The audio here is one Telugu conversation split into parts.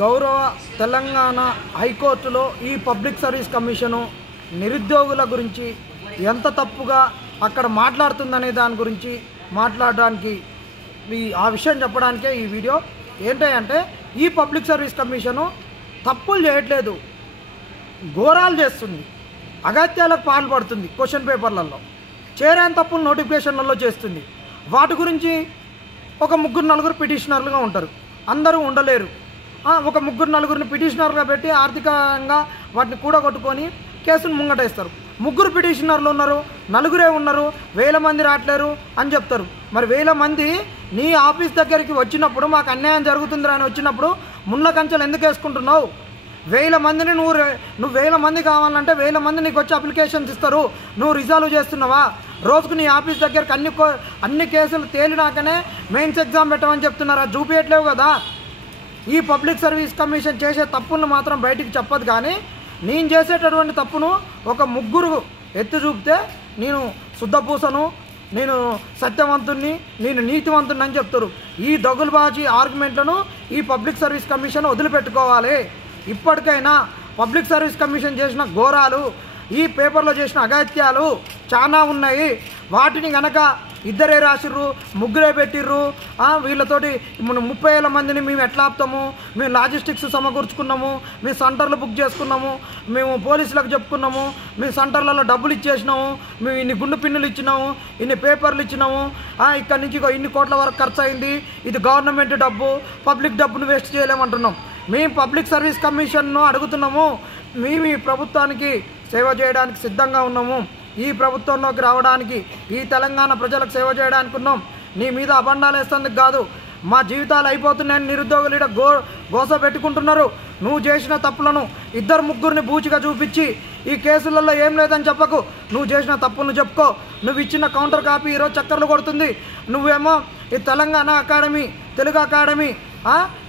గౌరవ తెలంగాణ హైకోర్టులో ఈ పబ్లిక్ సర్వీస్ కమిషను నిరుద్యోగుల గురించి ఎంత తప్పుగా అక్కడ మాట్లాడుతుందనే దాని గురించి మాట్లాడడానికి ఆ విషయం చెప్పడానికే ఈ వీడియో. ఏంటంటే ఈ పబ్లిక్ సర్వీస్ కమిషను తప్పులు చేయట్లేదు, ఘోరాలు చేస్తుంది, అగత్యాలకు పాల్పడుతుంది, క్వశ్చన్ పేపర్లలో చేరేని తప్పులు నోటిఫికేషన్లలో చేస్తుంది. వాటి గురించి ఒక ముగ్గురు నలుగురు పిటిషనర్లుగా ఉంటారు, అందరూ ఉండలేరు. ఒక ముగ్గురు నలుగురిని పిటిషనర్గా పెట్టి ఆర్థికంగా వాటిని కూడగొట్టుకొని కేసును ముంగటేస్తారు. ముగ్గురు పిటిషనర్లు ఉన్నారు, నలుగురే ఉన్నారు, 1000 మంది రావట్లేరు అని చెప్తారు. మరి 1000 మంది నీ ఆఫీస్ దగ్గరికి వచ్చినప్పుడు మాకు అన్యాయం జరుగుతుందిరా అని వచ్చినప్పుడు ముళ్ళ కంచెలు ఎందుకు వేసుకుంటున్నావు? 1000 మందిని నువ్వు 1000 మంది కావాలంటే 1000 మంది నీకు వచ్చి అప్లికేషన్స్ ఇస్తారు, నువ్వు రిజాల్వ్ చేస్తున్నావా? రోజుకు నీ ఆఫీస్ దగ్గరికి అన్ని కేసులు తేలినాకనే మెయిన్స్ ఎగ్జామ్ పెట్టమని చెప్తున్నారా? చూపించట్లేవు కదా. ఈ పబ్లిక్ సర్వీస్ కమిషన్ చేసే తప్పులను మాత్రం బయటికి చెప్పదు, కానీ నేను చేసేటటువంటి తప్పును ఒక ముగ్గురు ఎత్తి చూపితే నేను శుద్ధపూసను, నేను సత్యవంతుణ్ణి, నేను నీతివంతుణ్ణి అని చెప్తారు. ఈ దగులుబాజీ ఆర్గ్యుమెంట్లను ఈ పబ్లిక్ సర్వీస్ కమిషన్ వదిలిపెట్టుకోవాలి. ఇప్పటికైనా పబ్లిక్ సర్వీస్ కమిషన్ చేసిన ఘోరాలు, ఈ పేపర్లో చేసిన అగత్యాలు చాలా ఉన్నాయి. వాటిని గనక ఇద్దరే రాసిర్రు, ముగ్గురే పెట్టిర్రు, వీళ్ళతోటి 30,000 మందిని మేము ఎట్లా ఆపుతాము, మేము లాజిస్టిక్స్ సమకూర్చుకున్నాము, మేము సెంటర్లు బుక్ చేసుకున్నాము, మేము పోలీసులకు చెప్పుకున్నాము, మేము సెంటర్లలో డబ్బులు ఇచ్చేసినాము, మేము ఇన్ని గుండు పిన్నులు ఇచ్చినాము, ఇన్ని పేపర్లు ఇచ్చినాము, ఇక్కడి నుంచి ఇన్ని కోట్ల వరకు ఖర్చు అయింది, ఇది గవర్నమెంట్ డబ్బు, పబ్లిక్ డబ్బును వేస్ట్ చేయలేమంటున్నాం. మేము పబ్లిక్ సర్వీస్ కమిషన్ను అడుగుతున్నాము, మేము ఈ ప్రభుత్వానికి సేవ చేయడానికి సిద్ధంగా ఉన్నాము, ఈ ప్రభుత్వంలోకి రావడానికి, ఈ తెలంగాణ ప్రజలకు సేవ చేయడానికి ఉన్నాం. నీ మీద అబండాలు వేస్తుంది కాదు. మా జీవితాలు అయిపోతున్నాయని నిరుద్యోగులు ఇక్కడ గోస పెట్టుకుంటున్నారు. నువ్వు చేసిన తప్పులను ఇద్దరు ముగ్గురిని బూచిగా చూపించి ఈ కేసులలో ఏం లేదని చెప్పకు, నువ్వు చేసిన తప్పులను చెప్పుకో. నువ్వు ఇచ్చిన కౌంటర్ కాపీ ఈరోజు చక్కర్లు కొడుతుంది. నువ్వేమో ఈ తెలంగాణ అకాడమీ, తెలుగు అకాడమీ,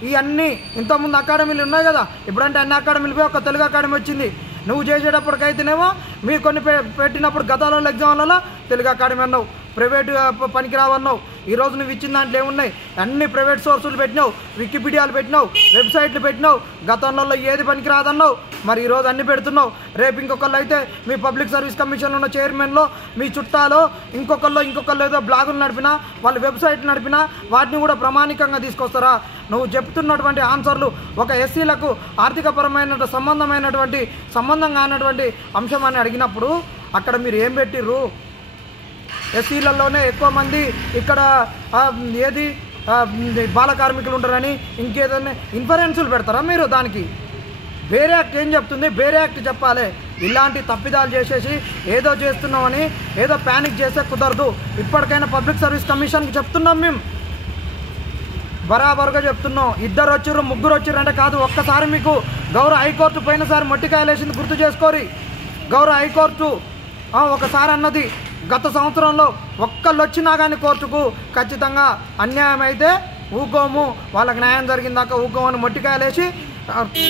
ఇవన్నీ ఇంతకుముందు అకాడమీలు ఉన్నాయి కదా, ఇప్పుడంటే అన్ని అకాడమీలు పోయి ఒక తెలుగు అకాడమీ వచ్చింది. నువ్వు చేసేటప్పటికైతేనేమో మీరు కొన్ని పెట్టినప్పుడు గతాలలో ఎగ్జామ్లలో తెలుగు అకాడమీ అన్నావు, ప్రైవేటు పనికిరావన్నావు. ఈరోజు నువ్వు ఇచ్చిన దాంట్లో ఏమున్నాయి? అన్ని ప్రైవేట్ సోర్సులు పెట్టినావు, వికీపీడియాలు పెట్టినావు, వెబ్సైట్లు పెట్టినావు. గతంలో ఏది పనికిరాదన్నావు, మరి ఈరోజు అన్ని పెడుతున్నావు. రేపు ఇంకొకళ్ళు అయితే మీ పబ్లిక్ సర్వీస్ కమిషన్లో ఉన్న చైర్మన్లో మీ చుట్టాలో ఇంకొకళ్ళు ఏదో బ్లాగులు నడిపినా, వాళ్ళు వెబ్సైట్లు నడిపినా వాటిని కూడా ప్రామాణికంగా తీసుకొస్తారా? నువ్వు చెప్తున్నటువంటి ఆన్సర్లు ఒక ఎస్సీలకు ఆర్థికపరమైన సంబంధం కానటువంటి అంశం అని అడిగినప్పుడు అక్కడ మీరు ఏం పెట్టిర్రు? ఎస్సీలలోనే ఎక్కువ మంది ఇక్కడ ఏది బాల కార్మికులు ఉంటారని ఇంకేదైనా ఇన్ఫరెన్సులు పెడతారా మీరు? దానికి వేరే యాక్ట్ ఏం చెప్తుంది? వేరే యాక్ట్ చెప్పాలి. ఇలాంటి తప్పిదాలు చేసేసి ఏదో చేస్తున్నామని ఏదో ప్యానిక్ చేస్తే కుదరదు. ఇప్పటికైనా పబ్లిక్ సర్వీస్ కమిషన్కి చెప్తున్నాం, మేము బరాబరుగా చెప్తున్నాం. ఇద్దరు వచ్చిర్రు, ముగ్గురు వచ్చిర్రు అంటే కాదు. ఒక్కసారి మీకు గౌరవ హైకోర్టు పోయినసారి మొట్టికాయలేసింది గుర్తు చేసుకోరి. గౌరవ హైకోర్టు ఒకసారి అన్నది, గత సంవత్సరంలో ఒక్కళ్ళు వచ్చినా కానీ కోర్టుకు ఖచ్చితంగా అన్యాయం అయితే ఊకోము, వాళ్ళకి న్యాయం జరిగిందాక ఊకోమని మొట్టికాయలేసి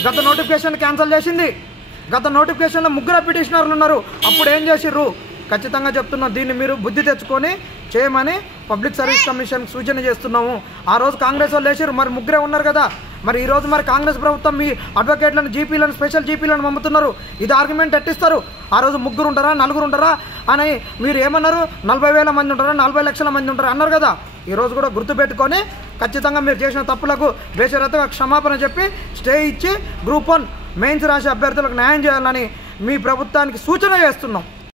గత నోటిఫికేషన్ క్యాన్సిల్ చేసింది. గత నోటిఫికేషన్లో ముగ్గురు పిటిషనర్లు ఉన్నారు. అప్పుడు ఏం చేసిర్రు? ఖచ్చితంగా చెప్తున్నాం, దీన్ని మీరు బుద్ధి తెచ్చుకొని చేయమని పబ్లిక్ సర్వీస్ కమిషన్కి సూచన చేస్తున్నాము. ఆ రోజు కాంగ్రెస్ వాళ్ళు వేసారు, మరి ముగ్గురే ఉన్నారు కదా. మరి ఈరోజు మరి కాంగ్రెస్ ప్రభుత్వం మీ అడ్వకేట్లను, జీపీలను, స్పెషల్ జీపీలను పంపుతున్నారు. ఇది ఆర్గ్యుమెంట్ ఎట్టిస్తారు? ఆ రోజు ముగ్గురు ఉంటారా, నలుగురు ఉంటారా అని మీరు ఏమన్నారు? 40,000 మంది ఉంటారా, 40 లక్షల మంది ఉంటారా అన్నారు కదా. ఈరోజు కూడా గుర్తుపెట్టుకొని ఖచ్చితంగా మీరు చేసిన తప్పులకు బేషరతుగా క్షమాపణ చెప్పి స్టే ఇచ్చి గ్రూప్ 1 మెయిన్స్ రాసే అభ్యర్థులకు న్యాయం చేయాలని మీ ప్రభుత్వానికి సూచన చేస్తున్నాం.